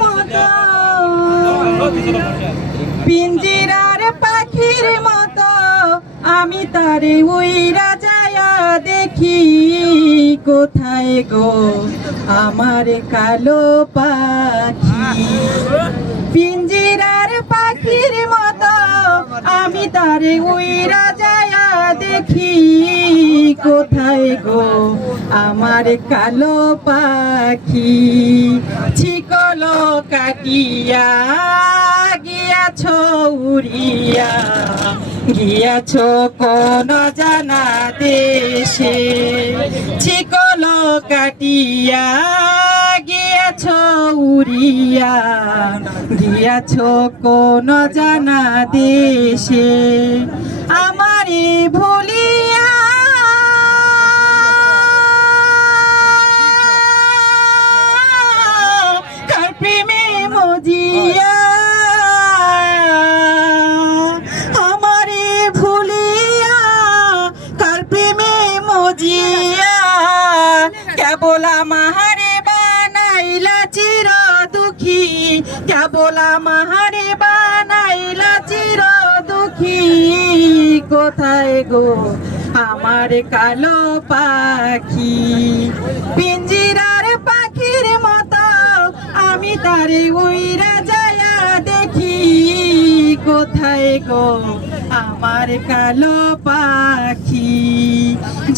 মতো পিঞ্জিরার পাখির মতো আমি তারে উইরা যায়া দেখি কোথায় গো আমার কালো পাখি পিঞ্জিরার পাখির মতো আমি তারে উইরা যায়া দেখি কোথায় গো আমার কালো পাখি ছিকল কাটিয়া গিয়াছ উড়িয়া গিয়াছ কোন জানা দেশে ছিকল কাটিয়া গিয়াছ উড়িয়া গিয়াছ কোন জানা দেশে আমারে ভুলিয়া কার প্রেমে মজিয়া আমারে ভুলিয়া কার প্রেমে মজিয়া কেবল আমারে বানাইলা চির দুঃখী কেবল আমারে বানাইলা চির দুঃখী কোথায় গো আমার কালো পাখি পিঞ্জিরার পাখির মতো আমি তারে উইরা যায়া দেখি কোথায় গো আমার কালো পাখি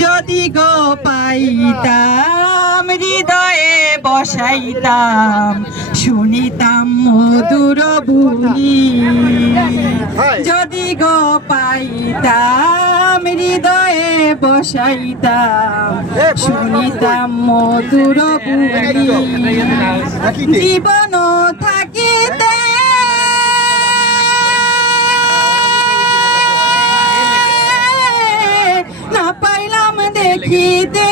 যদি গো পাইতাম হৃদয়ে বসাইতাম শুনিতাম মধুর বুলি যদি গো পাইতাম হৃদয়ে বসাইতাম শুনিতাম মধুর বুলি জীবন থাকিতে না পাইলাম দেখিতে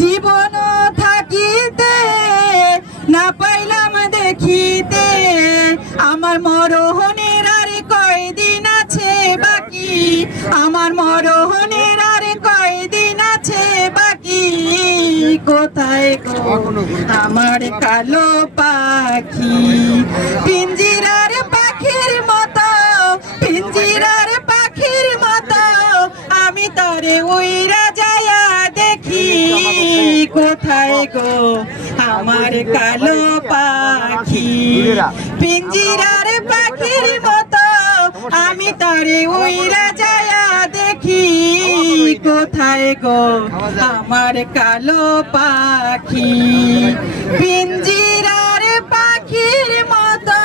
জীবন থাকিতে না পাইলাম দেখিতে আমার মরহনের আর কয়দিন আছে বাকি আমার মরহনের আর কয়দিন আছে বাকি কোথায় গো আমার কালো পাখি পিঞ্জিরার পাখির মতো পিঞ্জিরার পাখির মতো আমি তারে উইরা যায়া দেখি কোথায় গো আমার কালো পাখি পিঞ্জিরার পাখির মতো আমি তারে উইরা যায়া দেখি কোথায় গো আমার কালো পাখি পিঞ্জিরার পাখির মতো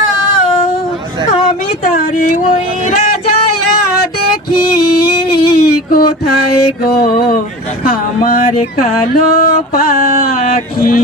আমি তারে উইরা যায়া দেখি কোথায় গো আমার কালো পাখি।